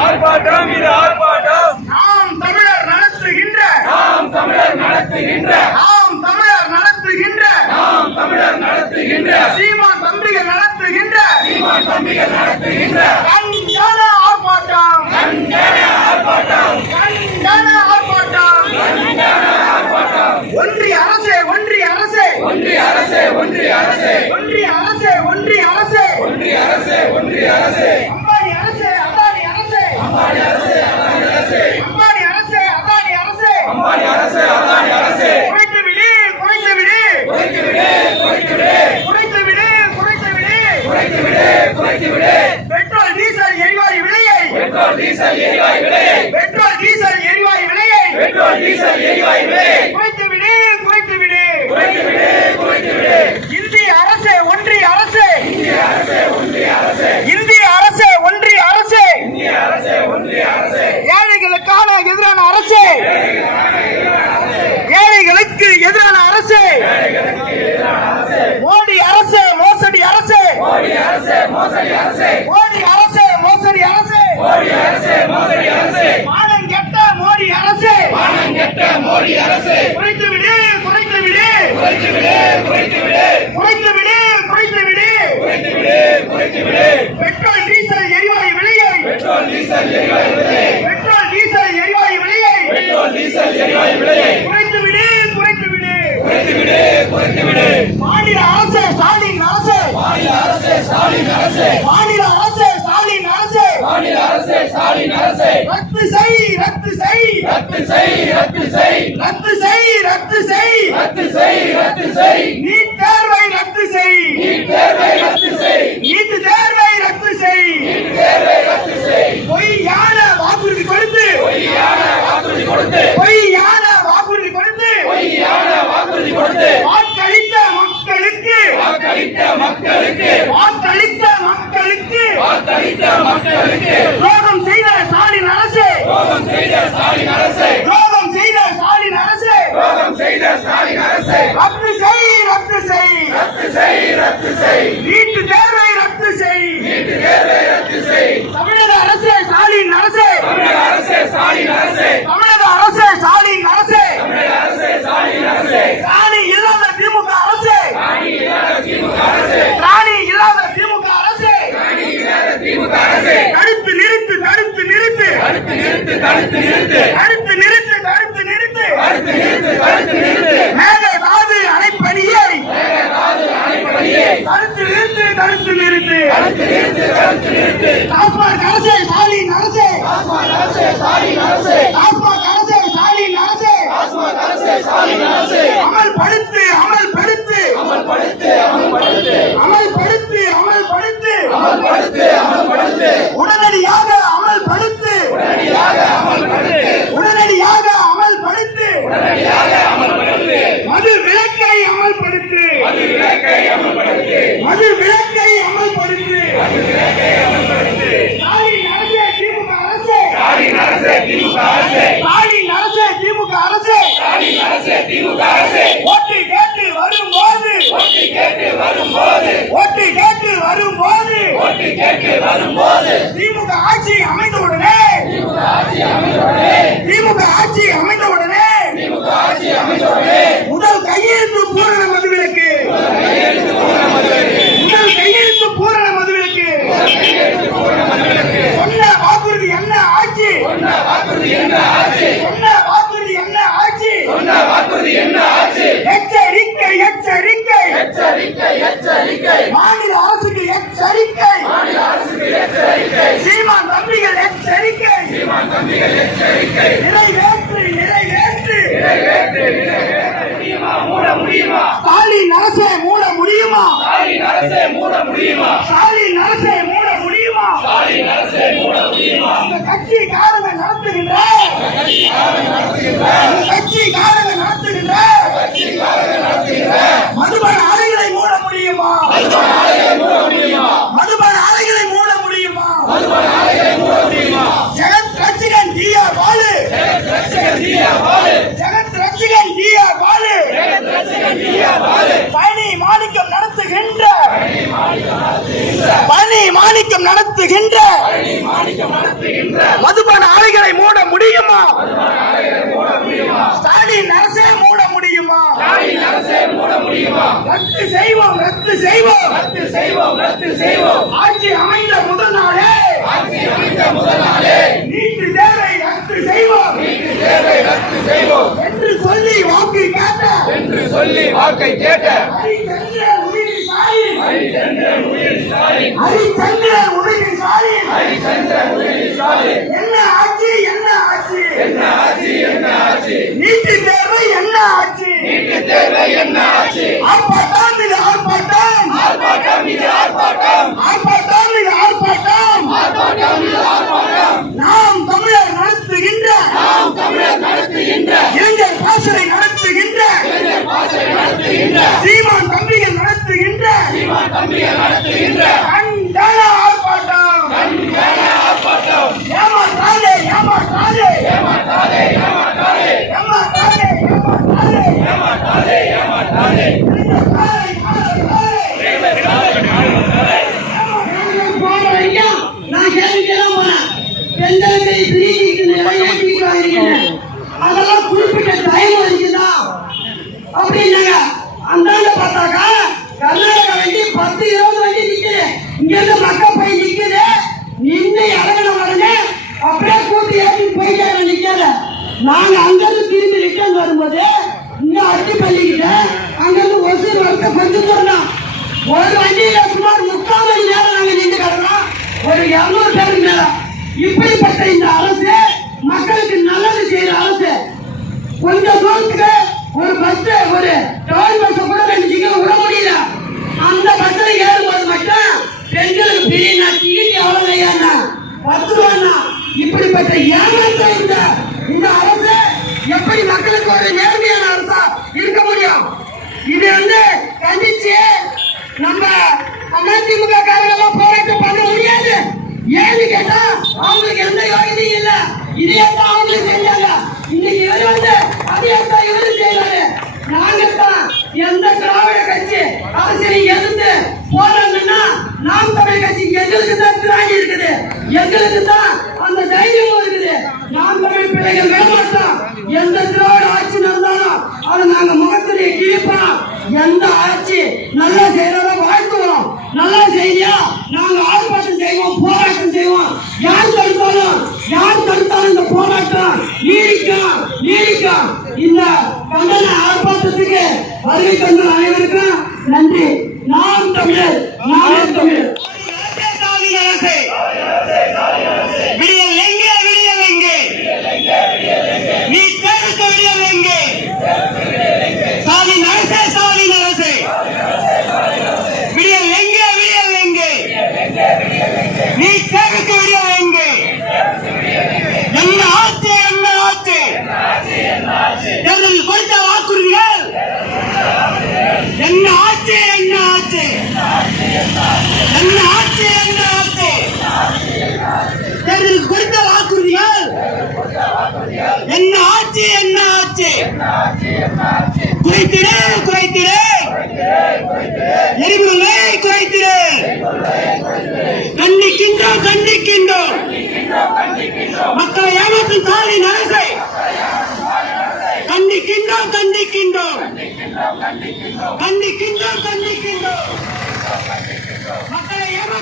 ஆர்ப்பாட்டம் இது ஆர்ப்பாட்டம். நாம் தமிழர் நடத்துகின்ற நாம் தமிழர் நடத்துகின்ற நாம் தமிழர் நடத்துகின்ற நாம் தமிழர் நடத்துகின்ற சீமான் தம்பிகள் நடத்துகின்ற சீமான் தம்பிகள் நடத்துகின்ற கண்காண ஆர்ப்பாட்டம். கண்டன ஆர்ப்பாட்டம். மோடி அரசே மோசடி அரசே. மோடி அரசே மோசடி அரசே. மோடி அரசே மோசடி அரசே. மானம் கெட்ட மோடி அரசே. மானம் கெட்ட மோடி அரசே. குறைத்து விடு குறைத்து விடு. குறைத்து விடு குறைத்து விடு. குறைத்து விடு குறைத்து விடு குறைத்து விடு பெட்ரோல் டீசல் எரிவாயு விலையை பெட்ரோல் டீசல் எரிவாயு விலையை பெட்ரோல் டீசல் எரிவாயு விலையை பெட்ரோல் டீசல் எரிவாயு விலையை குறைத்து விடு குறைத்து விடு குறைத்து விடு குறைத்து விடு மாநில அரசே ஸ்டாலின் அரசே மாநில அரசே ஸ்டாலின் அரசே மாநில அரசே ஸ்டாலின் அரசே மாநில அரசே ஸ்டாலின் அரசே. ரத்து செய் ரத்து செய். ரத்து செய் ரத்து செய். ரத்து செய் ரத்து செய். ரத்து செய் ரத்து செய். நீட் தேர்வை ரத்து செய். நீட் தேர்வை ரத்து செய். நீட் தேர்வை ரத்து செய். நீட் தேர்வை ரத்து செய். பொய்யான வாக்குறுதி கொடுத்து பொய்யான வாக்குறுதி கொடுத்து பொய்யான வாக்குறுதி கொடுத்து பொய்யான வாக்குறுதி கொடுத்து வாக்களித்த மக்களுக்கு வாக்களித்த மக்களுக்கு வாக்களித்த மக்களுக்கு வாக்களித்த மக்களுக்கு துரோகம் செய்த ஸ்டாலின் அரசே துரோகம் செய்த ஸ்டாலின் அரசே துரோகம் செய்த ஸ்டாலின் அரசே துரோகம் செய்த ஸ்டாலின் அரசே ரத்து செய் ரத்து செய் ரத்து செய் ரத்து செய் நீட் தேர்வை ரத்து செய் நீட் தேர்வை ரத்து செய் தமிழக அரசே ஸ்டாலின் அரசே தமிழக அரசே ஸ்டாலின் அரசே தமிழக அரசே ஸ்டாலின் அரசே தமிழக அரசே ஸ்டாலின் அரசே ராணி இல்லாத திமுக அரசே ராணி இல்லாத திமுக அரசே ராணி இல்லாத திமுக அரசே ராணி இல்லாத திமுக அரசே தடுத்து நிறுத்து தடுத்து நிறுத்து தடுத்து நிறுத்து. தடுத்து நிறுத்து தடுத்து நிறுத்து. தடுத்து நிறுத்து தடுத்து நிறுத்து. தடுத்து நிறுத்து மேகதாது அணைப்பணியை. தடுத்து நிறுத்து தடுத்து நிறுத்து. தடுத்து நிறுத்து தடுத்து நிறுத்து. டாஸ்மாக் அரசே ஸ்டாலின் அரசே. டாஸ்மாக் அரசே ஸ்டாலின் அரசே. டாஸ்மாக் அரசே ஸ்டாலின் அரசே. டாஸ்மாக் அரசே ஸ்டாலின் அரசே. அமல்படுத்து அமல்படுத்து. அமல்படுத்து அமல்படுத்து. அமல்படுத்து அமல்படுத்து அமல்படுத்து அமல்படுத்து உடனடியாக அமல்படுத்து உடனடியாக அமல்படுத்து உடனடியாக அமல்படுத்து உடனடியாக அமல்படுத்து மது விலக்கை அமல்படுத்து அது விலக்கை அமல்படுத்து மது விலக்கை அமல்படுத்து ஸ்டாலின் அரசே திமுக அரசே ஸ்டாலின் அரசே திமுக அரசே ஸ்டாலின் அரசே ஸ்டாலின் அரசே திமுக அரசே ஓட்டு கேட்டு வரும்போது. ஓட்டு கேட்டு வரும்போது. ஓட்டு கேட்டு வரும்போது. ஓட்டு கேட்டு வரும்போது. திமுக ஆட்சி அமைந்தவுடனே திமுக ஆட்சி அமைந்தவுடனே திமுக ஆட்சி திமுக ஆட்சி அமைந்தவுடனே முதல் கையெழுத்து பூரண மதுவிலக்கு. முதல் கையெழுத்து பூரண மதுவிலக்கு. சொன்ன வாக்குறுதி என்ன ஆட்சி சொன்ன வாக்குறுதி என்ன சொன்ன நிறைவேற்று நிறைவேற்று. மூட முடியுமா? ஸ்டாலின் அரசே மூட முடியுமா? ஸ்டாலின் அரசே மூட முடியுமா? ஸ்டாலின் அரசே மூட முடியுமா? ஸ்டாலின் அரசே மூட முடியுமா? இந்த கட்சிக்காரங்க நடத்துகின்ற இந்த கட்சிக்காரங்க நடத்துகின்ற மதுபான ஆலைகளை மூட முடியுமா மூட முடியுமா மதுபான ஆலைகளை மூட முடியுமா மூட முடியுமா Jagathrakshakan T R Baalu Rakshakan தீயா Baalu Jagathrakshakan T R Baalu Rakshakan தீயா பாலு பழனி மாணிக்கம் நடத்துகின்ற பழனி மாணிக்கம் நடத்துகின்ற மதுபான ஆலைகளை மூட முடியுமா? ஸ்டாலின் அரசே மூட முடியுமா? ரத்து செய்வோம் ரத்து செய்வோம். ரத்து செய்வோம் ரத்து செய்வோம் ஆட்சி அமைந்த முதல் நாளே ஆட்சி அமைந்த முதல் நாளே நீட்டு தேவை ரத்து செய்வோம். தேவை ரத்து செய்வோம் என்று சொல்லி வாக்கு கேட்ட என்று சொல்லி வாக்கை கேட்ட ஹரிச்சந்திரன் உயிர் ஸ்டாலின் ஹரிச்சந்திரன் உயிரி சாயின் ஹரிச்சந்திரன் உயிர் ஸ்டாலின் என்ன ஆட்சி என்ன ஆட்சி? என்ன ஆட்சி என்ன ஆட்சி நீட்டு தேர்வு என்ன ஆட்சி? நீட்டு தேர்வு என்ன ஆட்சி ஆர்ப்பாட்டம் இது ஆர்ப்பாட்டம். ஆர்ப்பாட்டம் இது ஆர்ப்பாட்டம். ஆர்ப்பாட்டம் இது ஆர்ப்பாட்டம் ஆர்ப்பாட்டம் இது ஆர்ப்பாட்டம் நாம் தமிழர் நடத்துகின்ற நாம் தமிழர் நடத்துகின்ற இளைஞர் பாசனை நடத்துகின்ற. இளைஞர் பாசனை நடத்துகின்ற சீமான் சீமான் தம்பிகள் நடத்துகின்ற கண்டன ஆர்ப்பாட்டம் கண்காண ஆர்ப்பாட்டம். ஏமாற்றாதே ஏமாற்றாதே. ஏமாற்றாதே. கொடுத்து வரைக்கும் கொஞ்சம் தூரம் ஒரு வண்டியில சுமார் முக்கால் மணி நேரம் நாங்க நின்று கிடக்கிறோம். ஒரு இருநூறு பேருக்கு மேல. இப்படிப்பட்ட இந்த அரசு மக்களுக்கு நல்லது செய்யற அரசு. கொஞ்சம் தூரத்துக்கு ஒரு பஸ் ஒரு டவுன் பஸ் கூட ரெண்டு சீக்கிரம் விட முடியல. அந்த பஸ்ல ஏறும்போது மட்டும் பெண்களுக்கு பிரி நான் டிக்கெட் எவ்வளவு ஐயா பத்து ரூபாண்ணா இப்படிப்பட்ட ஏமாற்ற இந்த இந்த அரசு எப்படி மக்களுக்கு ஒரு நேர்மையான அரசா இருக்க முடியும்? இது வந்து அதிமுக காரங்க எல்லாம் போராட்டம் பண்ண முடியாது. ஏன்னு கேட்டா அவங்களுக்கு எந்த யோகிதையும் இல்ல. இதே தான் அவங்களுக்கு செஞ்சாங்க இன்னைக்கு இவர் வந்து அதே தான் இவரு செய்யறாரு நாங்க தான் எந்த திராவிட கட்சி அரசியலை எதிர்த்து போறாங்கன்னா நாம் தமிழ் கட்சி எங்களுக்கு தான் திராணி இருக்குது. எங்களுக்கு தான் அந்த தைரியமும் இருக்குது நாம் தமிழ் பிள்ளைகள் விட மாட்டோம் எந்த திராவிட ஆட்சி நடந்தாலும் அதை நாங்க முகத்திலே கிழிப்போம் எந்த ஆட்சி நல்லா செய்யறத வாழ்த்துவோம் நல்லா செய்யா நாங்க ஆர்ப்பாட்டம் செய்வோம் போராட்டம் செய்வோம் யார் தடுத்தாலும் யார் தடுத்தாலும் இந்த போராட்டம் நீடிக்கும் நீடிக்கும் இந்த கண்டன ஆர்ப்பாட்டத்துக்கு வருகை தந்த அனைவருக்கும் நன்றி. நாம் தமிழர் நாம் தமிழர். என்ன ஆச்சு என்ன ஆச்சு என்ன ஆச்சு என்ன ஆச்சு தேர்தலுக்கு குறித்த வாக்குறுதிகள்? என்ன ஆச்சு என்ன ஆச்சு குறைத்திடு. குறைத்திடு ఖండికిందో ఖండికిందో మక్కడ ఏమో